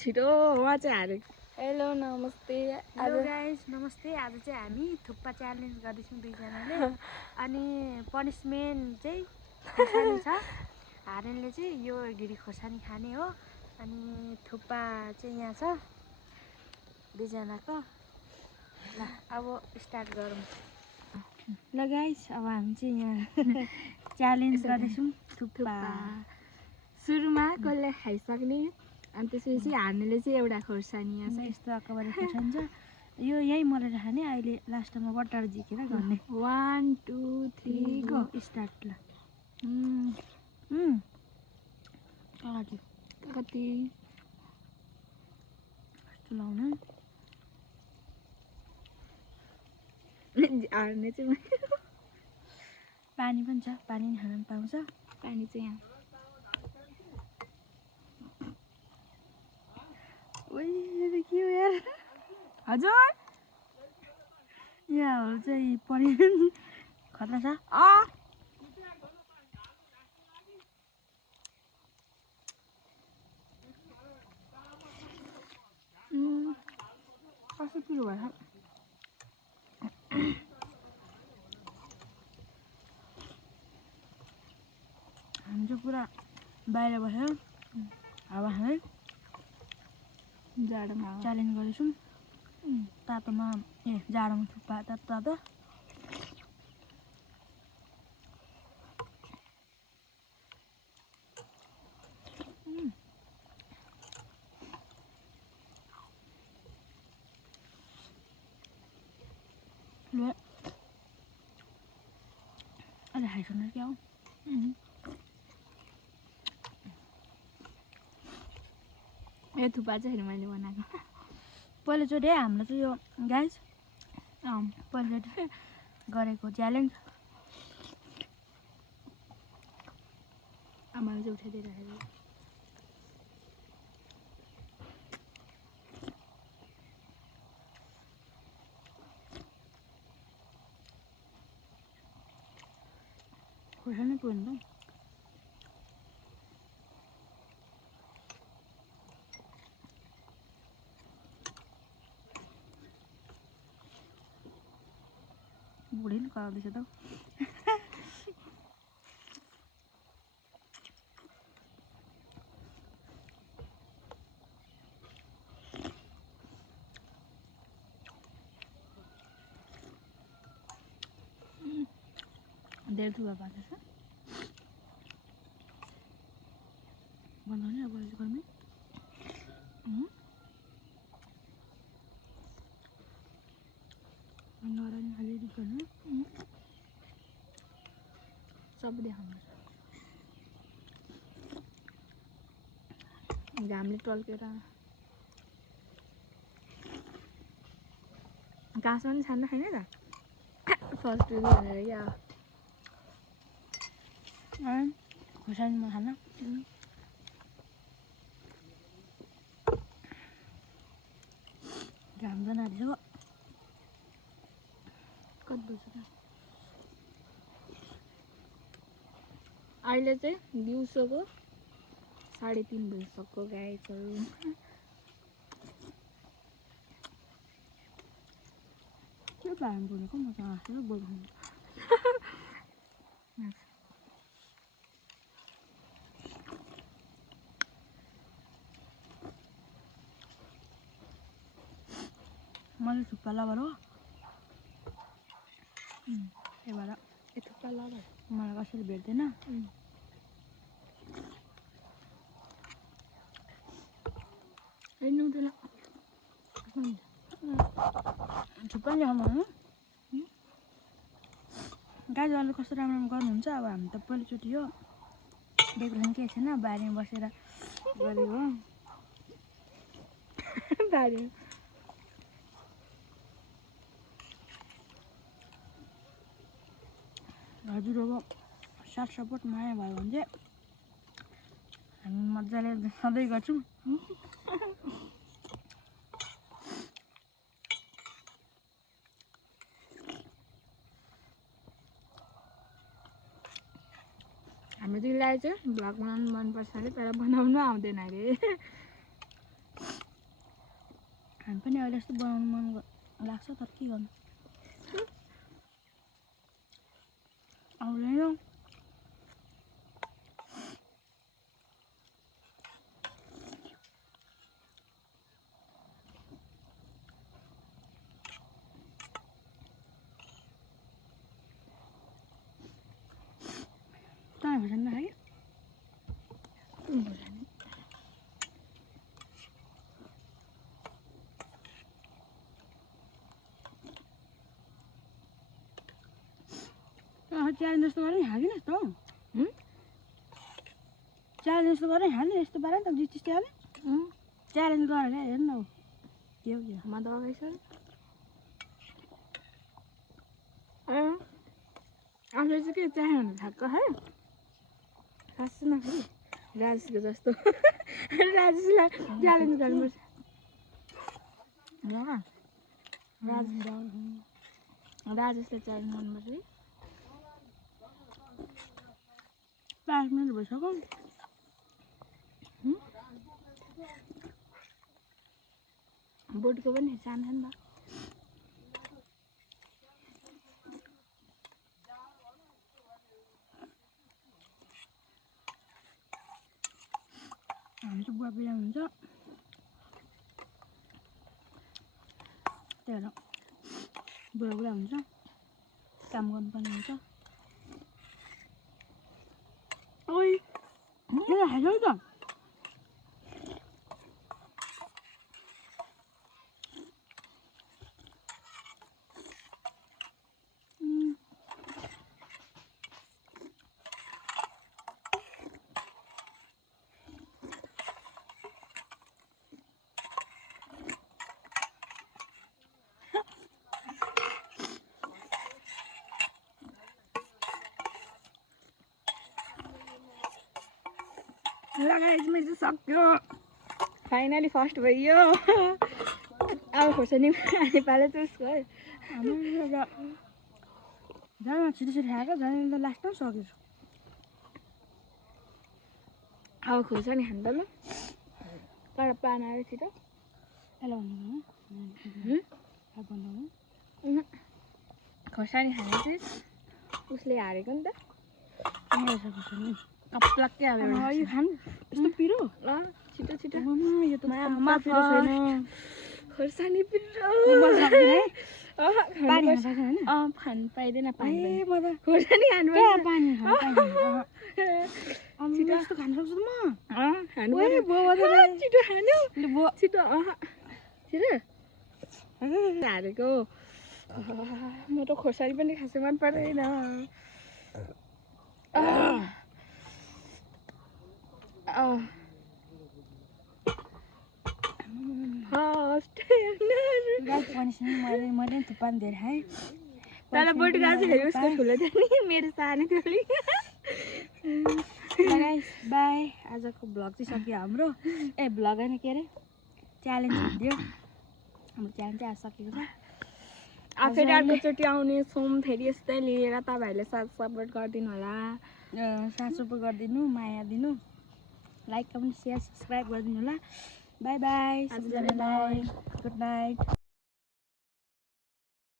छिटो वा चाहिँ हारे। हेलो नमस्ते। हेलो गाइस नमस्ते। आज चाहिँ हामी थुक्पा च्यालेन्ज गर्दैछौँ दुईजनाले। अनि पनिसमेन्ट चाहिँ खोर्सानी छ। हारेनले चाहिँ यो ढिडी खोर्सानी खाने हो। अनि थुक्पा चाहिँ यहाँ छ दुईजनाको। ल अब स्टार्ट गरौँ। ल गाइस अब हामी चाहिँ यहाँ च्यालेन्ज गर्दैछौँ थुक्पा। सुरुमा कसले खाइसक्ने अनि त्यसपछि हार्नेले चाहिँ एउटा खोर्सानी यहाँ छ। यस्तो अगाडि खोर्सानी छ। यो यही मलाई राख्ने। अहिले लास्टमा बट्टाएर झिकेर गर्ने। 1 2 3 गो स्टार्ट। ल कति लाउनु हार्ने चाहिँ पानी पनि छ। पानी नि खान पाउँछ। पानी चाहिँ यहाँ के हो यार हजुर। यहाँहरू चाहिँ परि खतरा छ। कस्तो पिरो भएछ। हामी चाहिँ पुरा बाहिर बसेर हावा खाँदै जाडोमा च्यालेन्ज गर्दैछौँ। तातोमा जाडोमा थुक्पा तातो तातो। अहिले खाइसक्नु क्या हो। यो थुक्पा चाहिँ मैले बनाएको। पहिलोचोटि हाम्रो चाहिँ यो गाइस पहिलोचोटि गरेको च्यालेन्ज। आमाले चाहिँ उठाइदिएर राखेको। खोर्सानी पुग्नु त बुढीले कराउँदैछ त। धेरै थुक्पा भएको छ। बनाउने अब घरमै नरानी अलिअलि गर्नु सबले खान्छ। घामले टल्केर घाँसमा पनि छान्न खाइन त। फर्स्ट भनेर क्या खोर्सानीमा खान घाम झन् हालिसक्यो। कति बज्छ त अहिले चाहिँ दिउँसोको 3:30 बजिसक्यो गाइसहरू। के भाम बोलेको मजा आएको बोल्नु। मैले थुक्पा लबर हो। त्यही भएर यो थुक्पा लबर मलाई कसैले भेट्दैन। हेर्नु त्यसलाई थुक्पा नि खानु गाइज अहिले कस्तो राम्रो राम्रो गर्नुहुन्छ। अब हामी त पहिलोचोटि हो। डेकोरेसन केही छैन। बारीमा बसेर गरेको बारी हजुरको साथ सपोर्ट माया भयो भने चाहिँ हामी मजाले सधैँ गर्छौँ। हाम्रो दिदीलाई चाहिँ भ्लग बनाउनु मनपर्छ अरे तर बनाउनु आउँदैन अरे। हामी पनि अहिले यस्तो बनाउनु मन लाग्छ तर के गर्नु आउँदैन तपाईँ खोर्सानी नखायो च्यालेन्ज जस्तो गरेर हाल्दिनँ यस्तो च्यालेन्ज जस्तो गरेर हाल्ने यस्तो पारा त जितिस हाल्ने च्यालेन्ज गरेर हेर्नु न के हो म त अगाइसक्यो आफूले चाहिँ के चाह्यो भने थाक्क है खासै नखाइ राजेशको जस्तो राजेशलाई च्यालेन्ज गर्नुपर्छ राजेशले च्यालेन्ज गर्नुपर्छ है 5 मिनट भइसक्यो बोटको पनि सानो छ नि त हामी चाहिँ बुवा बिरामी हुन्छ त्यही भएर बुढा बुढा हुन्छ काम गर्नुपर्ने हुन्छ ओइ किन खाइसक्यो त लगाएपछि मैले सक्यो फाइनली फर्स्ट भयो अब खोर्सानी खाने पालो चाहिँ उसको है हाम्रो झन् छिटो छिटो खाएको झन् त लास्टमा सकेछ अब खोर्सानी खानु त ल तर पान आयो छिटो यसलाई भन्नु खोर्सानी खाने चाहिँ उसले हारेको नि त कप्लाक्कै हाल्यो यो खानु यस्तो पिरो छिटो छिटो यो त माफ पिरो छैन खोर्सानी पिरो पानी खान सक्छ होइन खानु पाइँदैन पानी म त खोर्सानी खानु पानी छिटो यस्तो खान सक्छु त म खानु ओए बुवा छिटो खानु बुवा छिटो छिटो हारेको म त खोर्सानी पनि खासै मन पर्दैन मैले थुक्पा धेरै खाएँ तर बोट गाछ हेरि उसको ठुलो थियो नि मेरो सानो थियो अलिक बाई आजको भ्लग चाहिँ सक्यो हाम्रो भ्लग होइन के अरे च्यालेन्ज हुन्थ्यो हाम्रो च्यालेन्ज चाहिँ आज सकेको छ फेरि अर्कोचोटि आउने छौँ फेरि यस्तै लिएर तपाईँहरूले साथ सपोर्ट गरिदिनु होला साथ सपोर्ट गरिदिनु माया दिनु लाइक कमेन्ट सेयर सब्सक्राइब गरिदिनु होला बाई बाई गुड नाइट